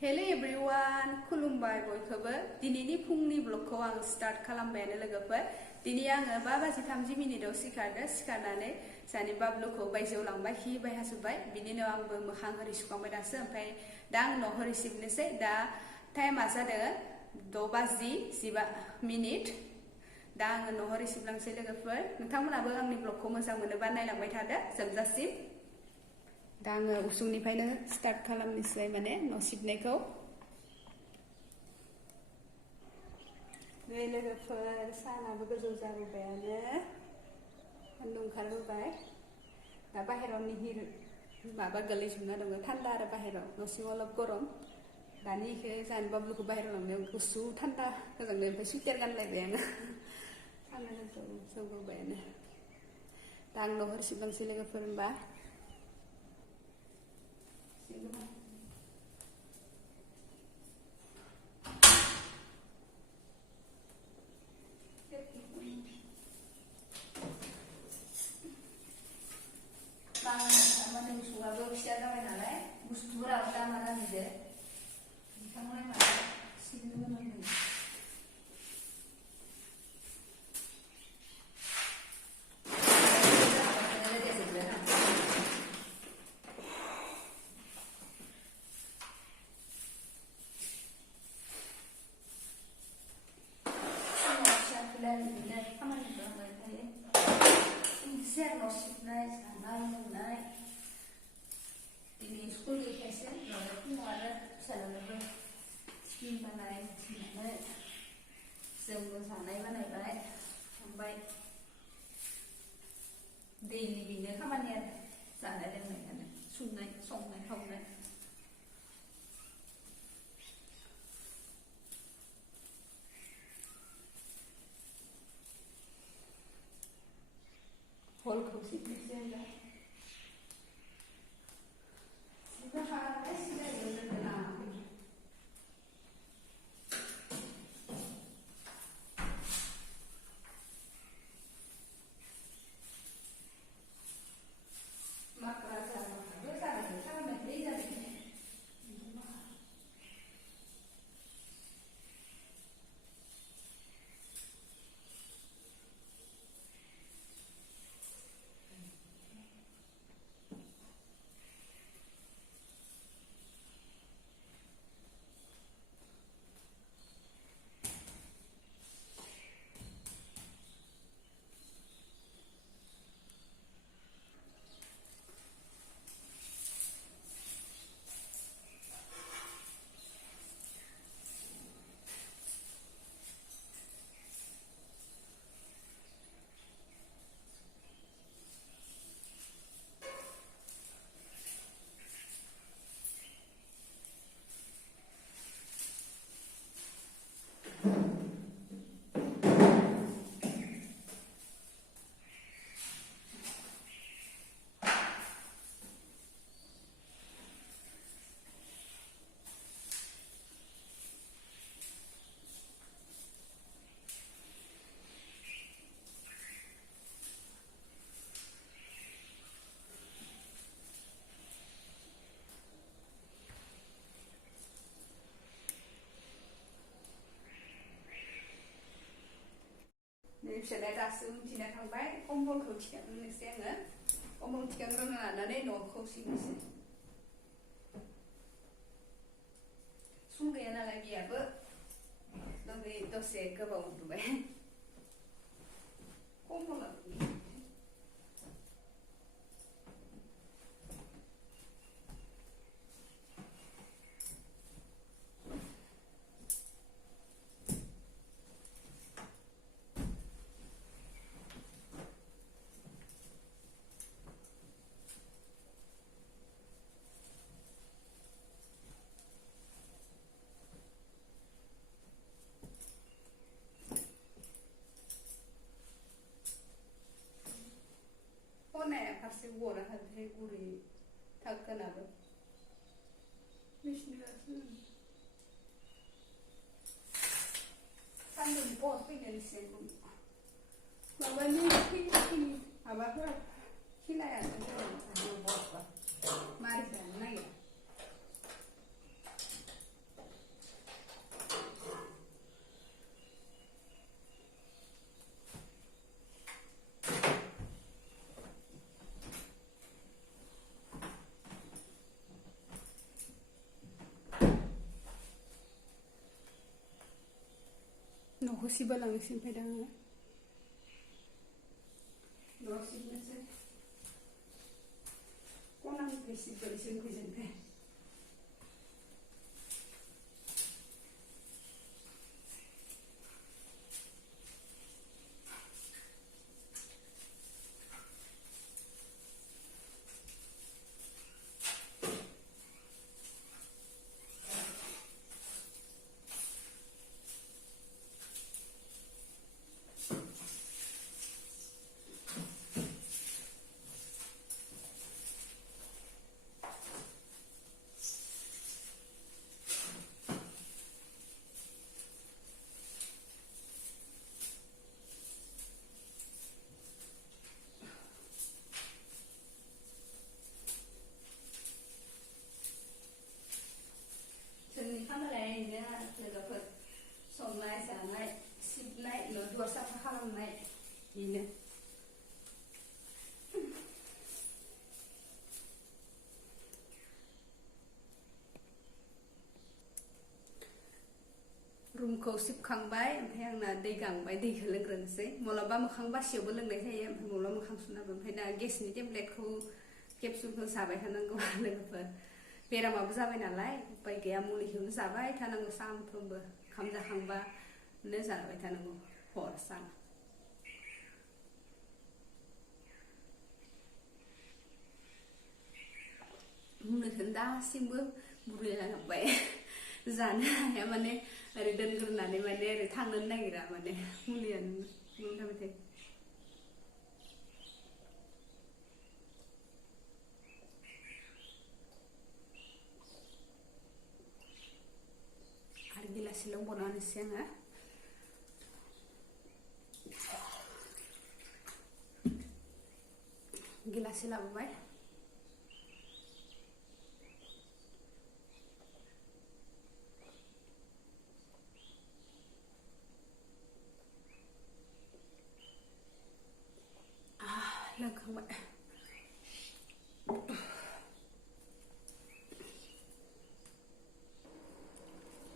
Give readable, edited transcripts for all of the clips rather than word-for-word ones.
Hello everyone, खुलुमबाय बयखौबो दिनैनि फुंनि ब्लगखौ आं स्टार्ट खालामबायानो लोगोफोर दिनै आङो 5:30 सिखारदो सिखारनानै जानि बाबलुखौ बायजोआव लांबाय हि बाय हासुबाय बिदिनो आंबो मोखां हरि सुखांबाय दासो ओमफ्राय दा आं न'आव रिसिभनोसै दा टाइमा जादों 6:15 दा आङो न'आव रिसिभ लांसै लोगोफोर नोंथांमोनाबो आंनि ब्लगखौ मोजां मोनोबा नायलांबाय थादो जोबजासिम दा आङो उसुंनिफ्रायनो स्टार्ट खालामनोसै माने न' सिबनायखौ नै लोगोफोर सानाबो गोजौ जाबोबायानो सान्दुं ओंखारबोबाय दा बाहेराव निहिर माबा गोलैजोबना दङ थान्दा आरो बाहेराव न' सिङाव अलप गरम दानि इखो जानि बाबलुखौ बाहेराव लांनायाव गुसु थान्दा गोजांदों ओमफ्राय सुइटार गानलायबाय आङो साना गोजौ जौबोबायानो दा आं न'आव रिसिभ लोगोफोर होनबा उसुङाबो फिसा जाबाय नालाय बुस्थुफोराबो दामा दामिदो बिथांमोना माने सिबनो मोजां जायो दैलि बेनो खामानिया जानाय लोंनायानो संनाय खावनाय हलखौ सिबनोसै आरो फिसालाया दासो उथिना थांबाय कम्बलखौ थिखांनोसै आङो कम्बल थिखांग्रोना लानानै न'खौ सिबनोसै सम गैया नालाय बियाबो दसे गोबाव उन्दुबाय कम्बला फारसे गरा हाद्राय गुरै थागोनाबो बिसनियासो सान्दुं बहुत फैनोसै माबानि माबाफोरा खिलायानो मारि जानो नागिरा सिबोलांनोसै ओमफ्राय दा आङो न' सिबनोसै खनानिफ्राय सिबगोनसै गोजोननिफ्राय जोंनि खामानिया इनो लोगोफोर संनाय जानाय सिबनाय न' दुवार साफा खालामनाय इनो रुमखौ सिबखांबाय ओमफ्राय आंना दै गांबाय दैखौ लोंग्रोनोसै मालाबा मोखां बासियावबो लोंनाय जायो ओमफ्राय मालाबा मोखां सुनाबो ओमफ्राय दा गेसनि टेब्लेटखौ केपसुलखौ जाबाय थानांगौ लोगोफोर बेरामाबो जाबाय नालाय उपाय गैया मुलिखौनो जाबाय थानांगौ सानफ्रोमबो ओंखाम जाखांबानो जाबाय थानांगौ हर सान मुलिखौनो दासिमबो बुरैलांबाय जानो हाया माने ओरै दोनग्रोनानै माने ओरै थांनोनो नागिरा माने मुलियानो थाबाय थायो आरो गिलाससे लोंबावना होनोसै आङो गिलाससे लाबोबाय लोंखांबाय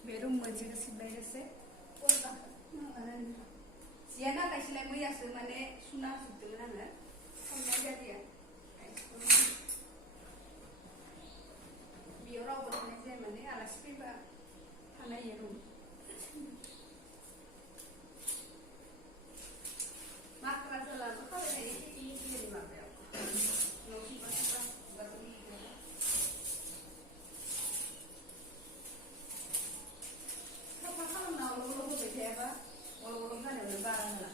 बे रुम मोनसेखौ सिबबायनोसै जिया नालायसैलाय मैयासो माने सुना होजोबदोंमोन आङो संनाय जादिया बेयाव रावबो थानाय जाया माने आलासि फैबा थानाय रुम माख्रा जलाबो खाबाय थायो गिदिर माबायाव न' सिबा साफा खालामना अलब होबाय थायाबा अलब जानायावनो बारा होला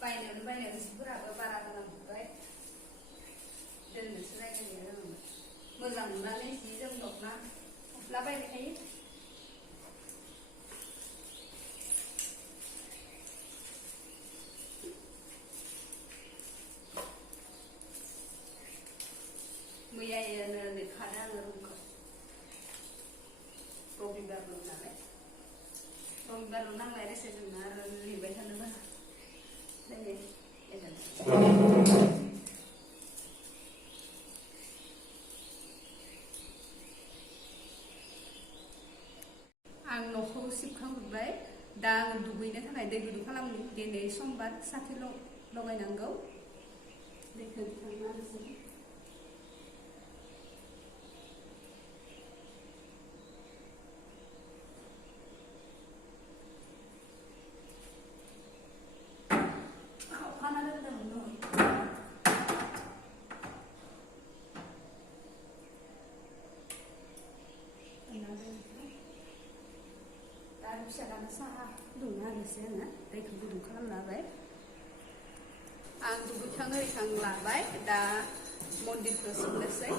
बायनायावनो जिफोराबो बारा जालांजोब्बाय दोननोसो रायज्लायनो रोङोमोन मोजां नुनानै जि जोम दख'ना गस्ला बायबाय थायो मैयानो लिरखादों आङो रुमखौ रबिबारल' नालाय रबिबारल' नांलाय रेसे जोंना आरो लिरबाय थानोबा आं न'खौ सिबखांजोब्बाय दा आं दुगैनो थाखाय दै गुदुं खालामनि दिनै समबार साथि लगायनांगौ दैखौ दिखांना होनोसै फिसालानो साहा फुदुंना होनोसै आङो दैखौ गुदुं खालामना होबाय आं दुगैखां ओरिखां लाबाय दा मन्दिरखौ सिबनोसै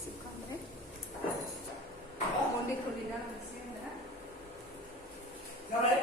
सिबखांबाय गन्दैखौ लिरना लानोसै आरो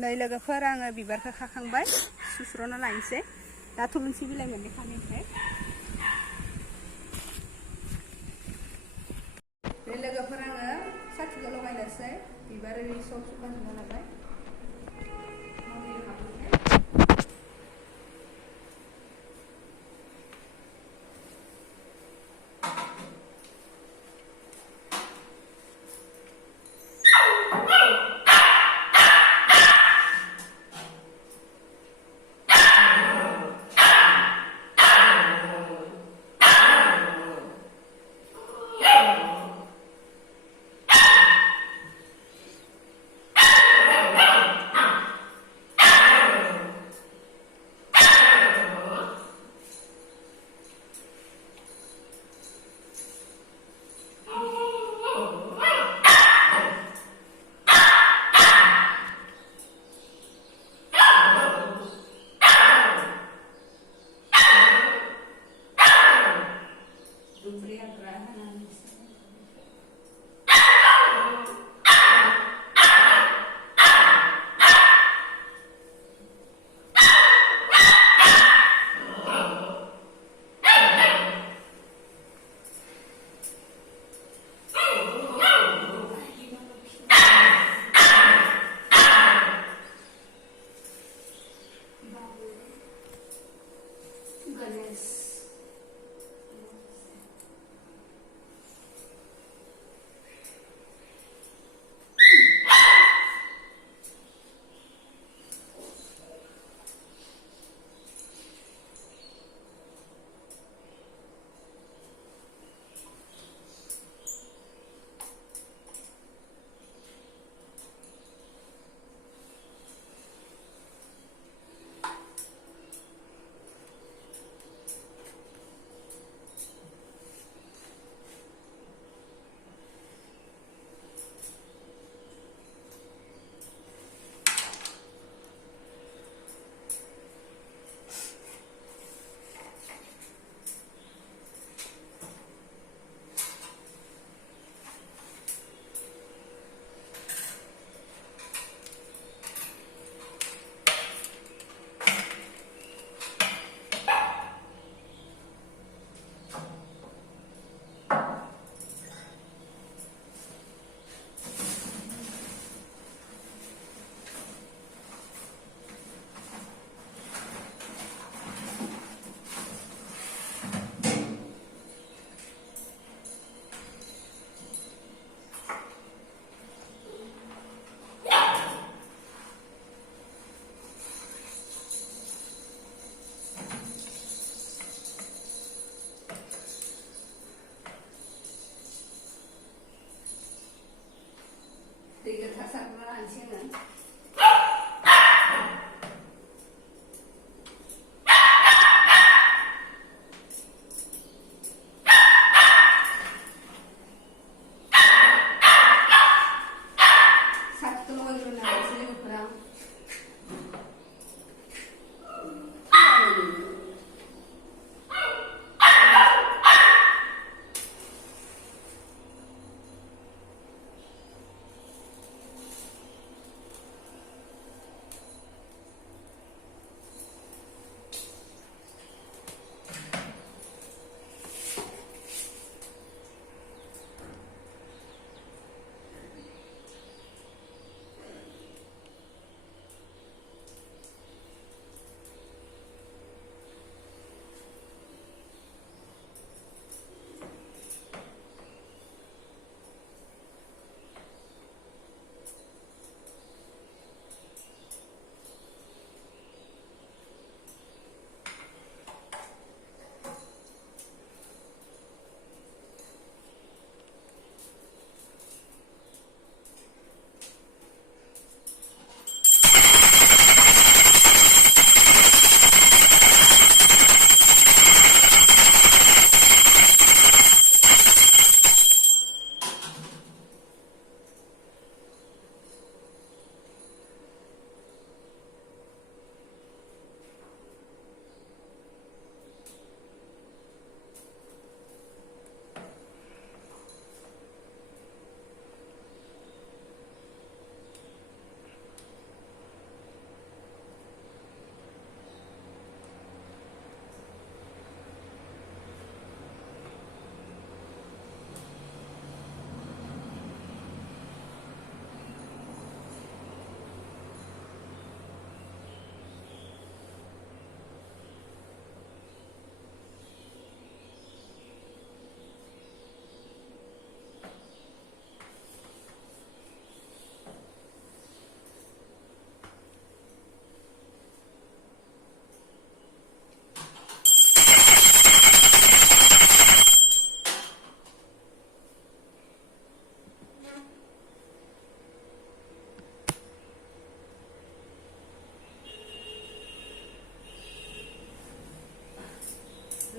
नै लोगोफोर आङो बिबारखौ खाखांबाय सुस्र'ना लानोसै दा थुलुंसि बिलाइ मोननै खानायनिफ्राय बे लोगोफोर आङो साथिखौ लगायनोसै बिबार ओरै सब सुखांजोबना लाबाय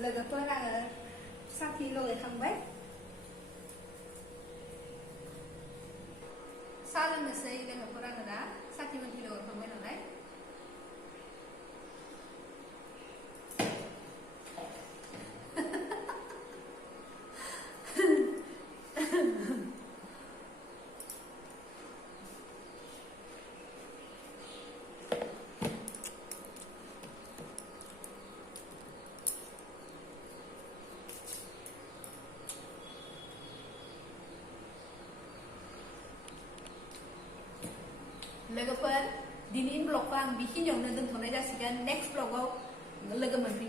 लोगोफोर आङो साथि लगायखांबाय सा लोंनोसै लोगोफोर आङो दा साथि मोनथि लगायखांबाय नालाय लोगोफोर दिनैनि ब्लगखौ आं बेखिनियावनो दोनथ'नाय जासिगोन नेक्स्ट ब्लगाव लोगो मोनफिन